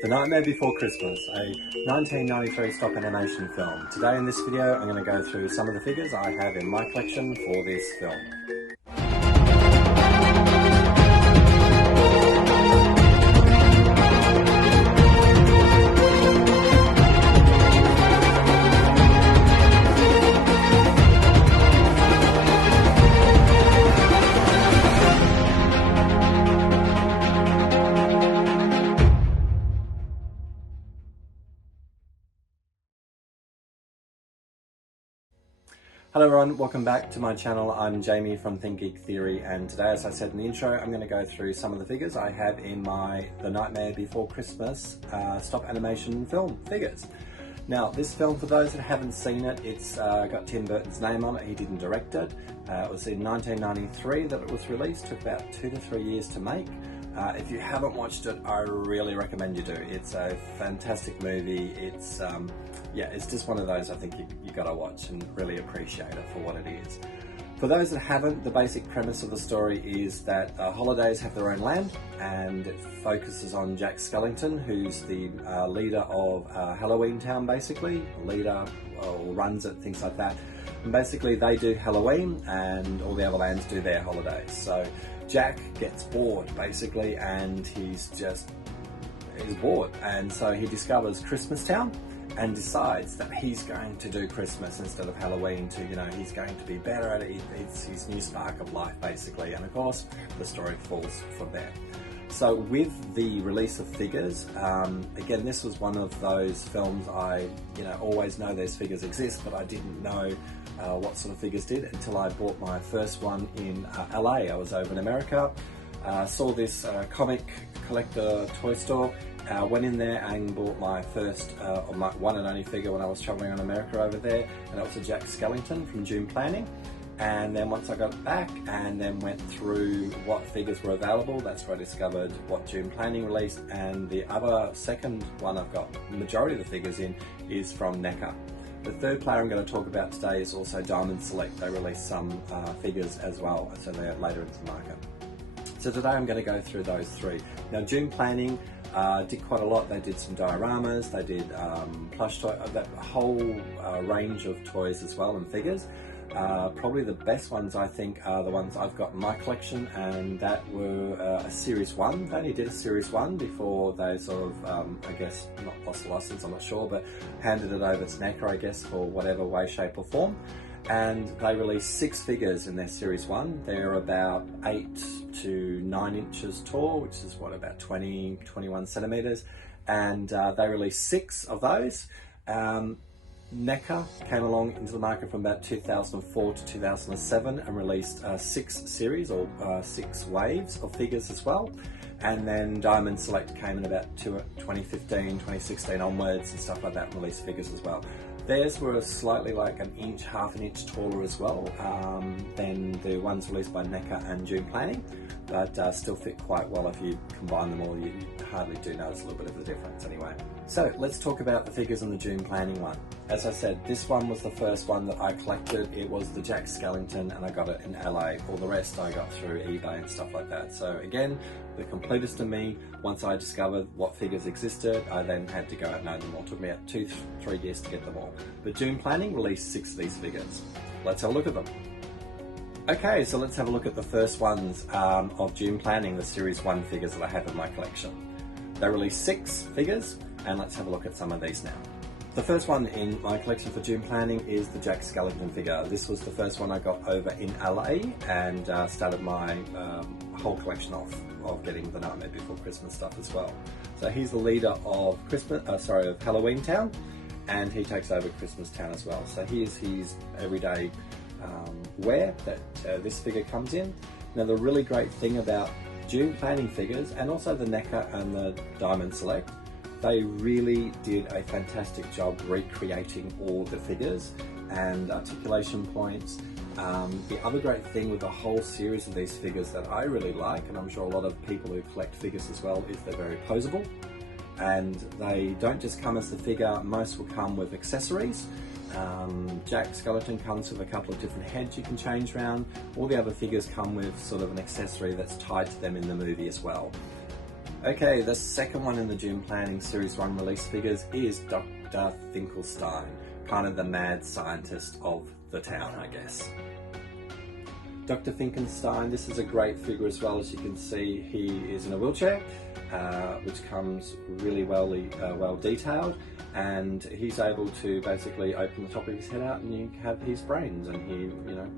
The Nightmare Before Christmas, a 1993 stop animation film. Today in this video I'm going to go through some of the figures I have in my collection for this film. Hello everyone, welcome back to my channel. I'm Jamie from Think Geek Theory, and today, as I said in the intro, I'm going to go through some of the figures I have in my The Nightmare Before Christmas stop animation film figures. Now, this film, for those that haven't seen it, it's got Tim Burton's name on it. He didn't direct it. It was in 1993 that it was released. It took about 2 to 3 years to make. If you haven't watched it, I really recommend you do. It's a fantastic movie. It's it's just one of those I think you gotta watch and really appreciate it for what it is. For those that haven't, the basic premise of the story is that holidays have their own land, and it focuses on Jack Skellington, who's the leader of Halloween Town, basically. Leader, or runs it, things like that. And basically they do Halloween and all the other lands do their holidays. So Jack gets bored basically, and he's bored, and so he discovers Christmas Town and decides that he's going to do Christmas instead of Halloween. He's going to be better at it. It's his new spark of life basically, and of course the story falls from there. So with the release of figures, again, this was one of those films I always know these figures exist, but I didn't know what sort of figures did until I bought my first one in LA. I was over in America, saw this comic collector toy store, went in there and bought my first, my one and only figure when I was traveling around America over there, and that was a Jack Skellington from June Planning. And then once I got it back and then went through what figures were available, that's where I discovered what June Planning released, and the other second one I've got the majority of the figures in is from NECA. The third player I'm going to talk about today is also Diamond Select. They released some figures as well, so they're later into the market. So today I'm going to go through those three. Now, June Planning did quite a lot. They did some dioramas, they did plush toy, that whole range of toys as well, and figures. Probably the best ones I think are the ones I've got in my collection, and that were a Series 1. They only did a Series 1 before they sort of, I guess, not lost the license, I'm not sure, but handed it over to NECA, I guess, for whatever way, shape or form. And they released 6 figures in their Series 1. They're about 8 to 9 inches tall, which is what, about 20, 21 centimeters. And they released 6 of those. NECA came along into the market from about 2004 to 2007 and released 6 series, or 6 waves of figures as well. And then Diamond Select came in about 2015, 2016 onwards and stuff like that, and released figures as well. Theirs were slightly like an inch, half an inch taller as well than the ones released by NECA and June Planning, but still fit quite well. If you combine them all, you hardly do notice a little bit of a difference anyway. So let's talk about the figures on the June Planning one. As I said, this one was the first one that I collected. It was the Jack Skellington, and I got it in LA. All the rest I got through eBay and stuff like that. So again, the completest of me, once I discovered what figures existed, I then had to go out and know them all. It took me about 2-3 years to get them all. But June Planning released 6 of these figures. Let's have a look at them. Okay, so let's have a look at the first ones of June Planning, the Series 1 figures that I have in my collection. They released 6 figures, and let's have a look at some of these now. The first one in my collection for June Planning is the Jack Skellington figure. This was the first one I got over in LA, and started my whole collection off of getting the Nightmare Before Christmas stuff as well. So he's the leader of of Halloween Town, and he takes over Christmas Town as well. So here's his everyday wear that this figure comes in. Now, the really great thing about June Planning figures, and also the NECA and the Diamond Select, they really did a fantastic job recreating all the figures and articulation points. The other great thing with the whole series of these figures that I really like, and I'm sure a lot of people who collect figures as well, is they're very posable. And they don't just come as the figure, most will come with accessories. Jack Skellington comes with a couple of different heads you can change around. All the other figures come with sort of an accessory that's tied to them in the movie as well. Okay, the second one in the June Planning Series 1 release figures is Dr. Finkelstein, kind of the mad scientist of the town, I guess. Dr. Finkelstein, this is a great figure as well. As you can see, he is in a wheelchair, which comes really well detailed, and he's able to basically open the top of his head out and you have his brains, and he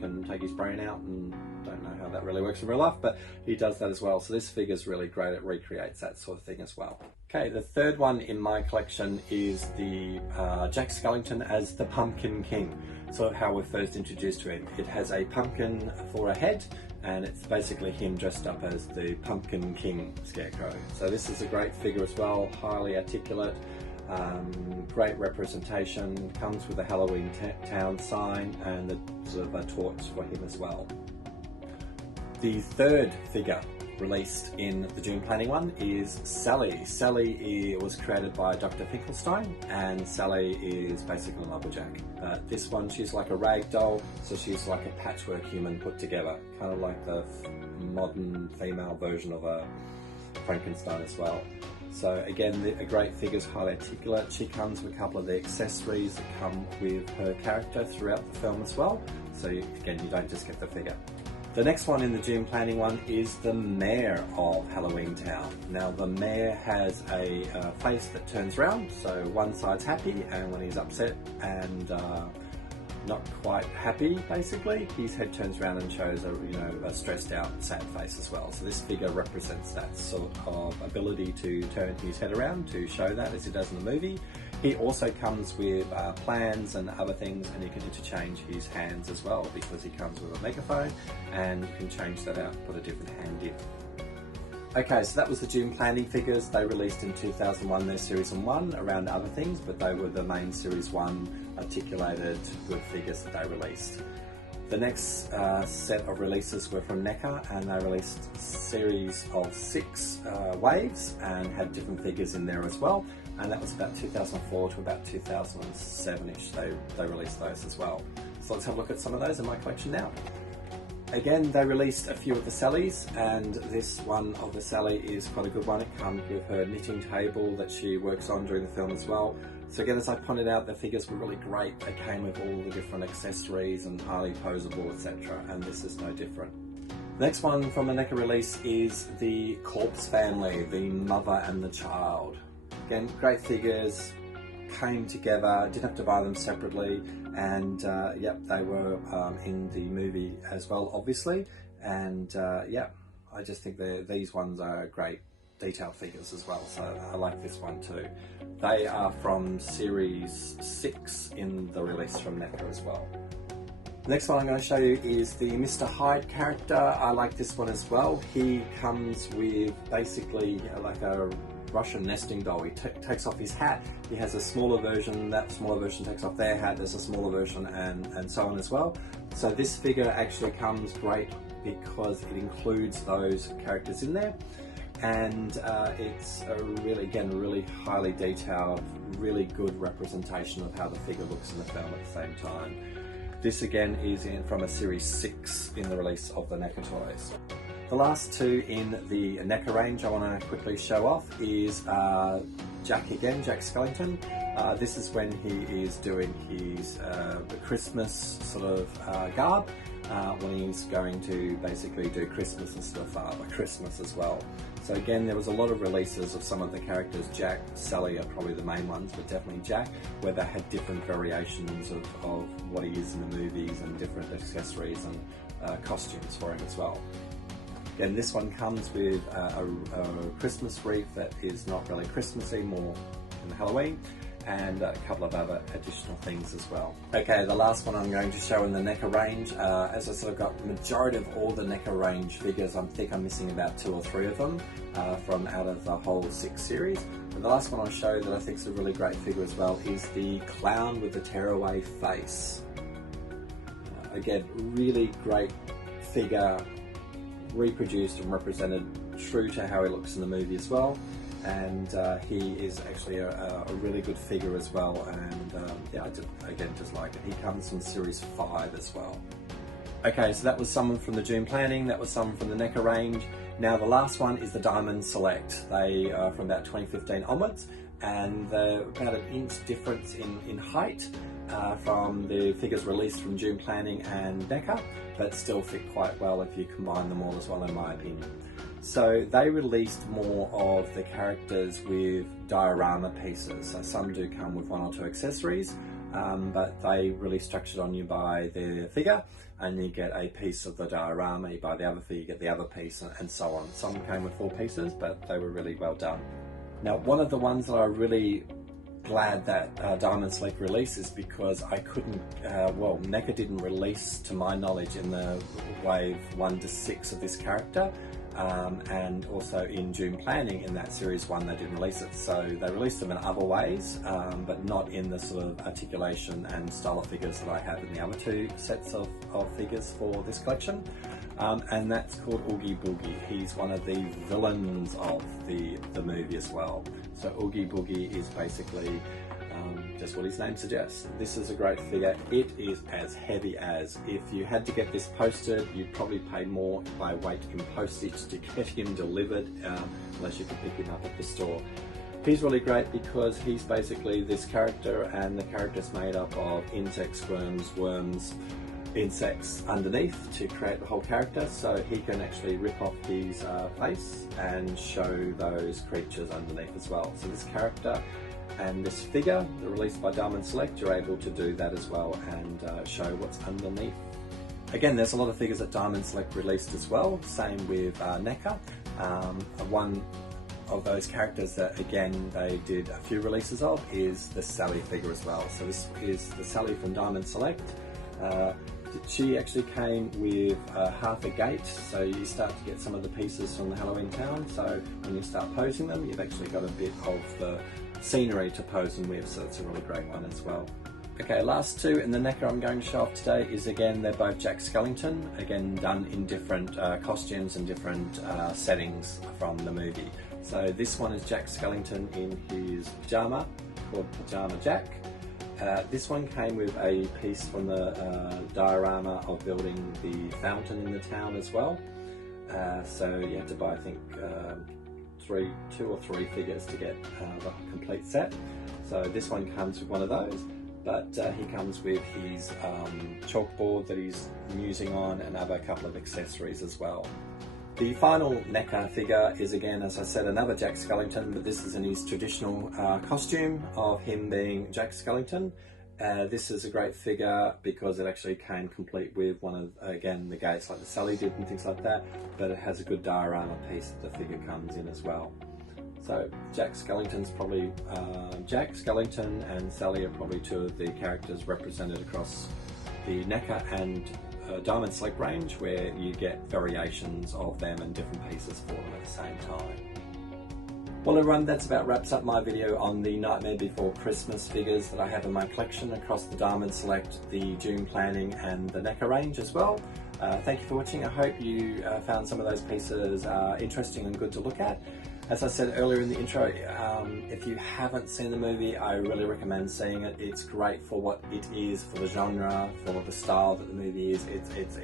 can take his brain out, and don't know how that really works in real life, but he does that as well. So this figure is really great. It recreates that sort of thing as well. Okay, the third one in my collection is the Jack Skellington as the Pumpkin King. Sort of how we're first introduced to him. It has a pumpkin for a head, and it's basically him dressed up as the Pumpkin King Scarecrow. So this is a great figure as well, highly articulate, great representation, comes with a Halloween town sign and the sort of a torch for him as well. The third figure released in the June Planning one is Sally. Sally was created by Dr. Finkelstein, and Sally is basically a lumberjack. This one, she's like a rag doll, so she's like a patchwork human put together, kind of like the modern female version of a Frankenstein as well. So again, a great figure, highly articulate. She comes with a couple of the accessories that come with her character throughout the film as well. So again, you don't just get the figure. The next one in the June Planning one is the Mayor of Halloween Town. Now the Mayor has a face that turns round, so one side's happy, and when he's upset and not quite happy, basically, his head turns around and shows a stressed out, sad face as well. So this figure represents that sort of ability to turn his head around, to show that as he does in the movie. He also comes with plans and other things, and you can interchange his hands as well, because he comes with a megaphone, and you can change that out, put a different hand in. Okay, so that was the June Planning figures. They released in 2001, their Series 1, around other things, but they were the main Series 1 articulated good figures that they released. The next set of releases were from NECA, and they released a series of 6 waves and had different figures in there as well. And that was about 2004 to about 2007-ish. They released those as well. So let's have a look at some of those in my collection now. Again, they released a few of the Sallys, and this one of the Sally is quite a good one. It comes with her knitting table that she works on during the film as well. So again, as I pointed out, the figures were really great. They came with all the different accessories and highly posable, etc. And this is no different. The next one from a NECA release is the Corpse family, the mother and the child. Again, great figures, came together, didn't have to buy them separately, and yep, they were in the movie as well, obviously. And yeah, I just think these ones are great detailed figures as well, so I like this one too. They are from Series 6 in the release from NECA as well. The next one I'm going to show you is the Mr. Hyde character. I like this one as well. He comes with basically like a Russian nesting doll. He takes off his hat. He has a smaller version. That smaller version takes off their hat. There's a smaller version, and so on as well. So this figure actually comes great because it includes those characters in there, and it's a really highly detailed, really good representation of how the figure looks in the film at the same time. This again is from a Series 6 in the release of the NECA toys. The last two in the NECA range I want to quickly show off is Jack again, Jack Skellington. This is when he is doing his Christmas sort of garb, when he's going to basically do Christmas and stuff for Christmas as well. So again, there was a lot of releases of some of the characters. Jack, Sally are probably the main ones, but definitely Jack, where they had different variations of what he is in the movies and different accessories and costumes for him as well. Again, this one comes with a Christmas wreath that is not really Christmassy, more in Halloween, and a couple of other additional things as well. Okay, the last one I'm going to show in the NECA range, as I said, I've got the majority of all the NECA range figures. I think I'm missing about 2 or 3 of them from out of the whole 6 series. And the last one I'll show that I think is a really great figure as well is the clown with the tearaway face. Again, really great figure, reproduced and represented true to how he looks in the movie as well, and he is actually a really good figure as well, and yeah, I just like it. He comes from Series 5 as well. Okay, so that was some from the June planning, that was some from the NECA range. Now the last one is the Diamond Select. They are from about 2015 onwards, and they're about an inch difference in height from the figures released from June planning and NECA, but still fit quite well if you combine them all as well, in my opinion. So they released more of the characters with diorama pieces. So some do come with one or two accessories, but they really structured on you by the figure, and you get a piece of the diorama. You buy the other figure, you get the other piece, and so on. Some came with 4 pieces, but they were really well done. Now, one of the ones that I really glad that Diamond Select released is because I couldn't, well, NECA didn't release, to my knowledge, in the wave 1 to 6 of this character. And also in June planning in that series 1 they didn't release it, so they released them in other ways, but not in the sort of articulation and style of figures that I have in the other 2 sets of figures for this collection. And that's called Oogie Boogie. He's one of the villains of the movie as well. So Oogie Boogie is basically just what his name suggests. This is a great figure. It is as heavy as, if you had to get this posted, you'd probably pay more by weight in postage to get him delivered, unless you could pick him up at the store. He's really great because he's basically this character, and the character's made up of insects, worms, insects underneath to create the whole character, so he can actually rip off his face and show those creatures underneath as well. So this character and this figure, released by Diamond Select, you're able to do that as well and show what's underneath. Again, there's a lot of figures that Diamond Select released as well, same with NECA. One of those characters that, again, they did a few releases of is the Sally figure as well. So this is the Sally from Diamond Select. She actually came with half a gate, so you start to get some of the pieces from the Halloween town, so when you start posing them, you've actually got a bit of the scenery to pose them with, so it's a really great one as well. Okay, last 2 in the NECA I'm going to show off today is, again, they're both Jack Skellington, again done in different costumes and different settings from the movie. So this one is Jack Skellington in his pyjama, called Pyjama Jack. This one came with a piece from the diorama of building the fountain in the town as well. So you had to buy, I think, 2 or 3 figures to get the complete set. So this one comes with one of those, but he comes with his chalkboard that he's musing on and a couple of accessories as well. The final NECA figure is, again, as I said, another Jack Skellington, but this is in his traditional costume of him being Jack Skellington. This is a great figure because it actually came complete with one of, again, the gates like the Sally did and things like that, but it has a good diorama piece that the figure comes in as well. So Jack Skellington's probably, Jack Skellington and Sally are probably 2 of the characters represented across the NECA and Diamond Select range, where you get variations of them and different pieces for them at the same time. Well everyone, that's about wraps up my video on the Nightmare Before Christmas figures that I have in my collection across the Diamond Select, the June planning and the NECA range as well. Thank you for watching. I hope you found some of those pieces interesting and good to look at. As I said earlier in the intro, if you haven't seen the movie, I really recommend seeing it. It's great for what it is, for the genre, for the style that the movie is. It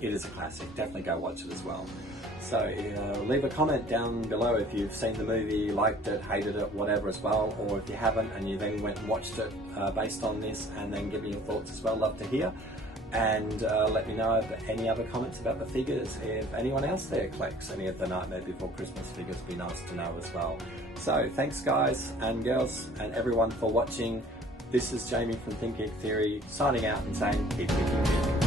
is a classic. Definitely go watch it as well. So leave a comment down below if you've seen the movie, liked it, hated it, whatever as well, or if you haven't and you then went and watched it based on this, and then give me your thoughts as well. Love to hear. And let me know if any other comments about the figures. If anyone else there collects any of the Nightmare Before Christmas figures, it'd be nice to know as well. So thanks guys and girls and everyone for watching. This is Jamie from Think Geek Theory signing out and saying keep thinking.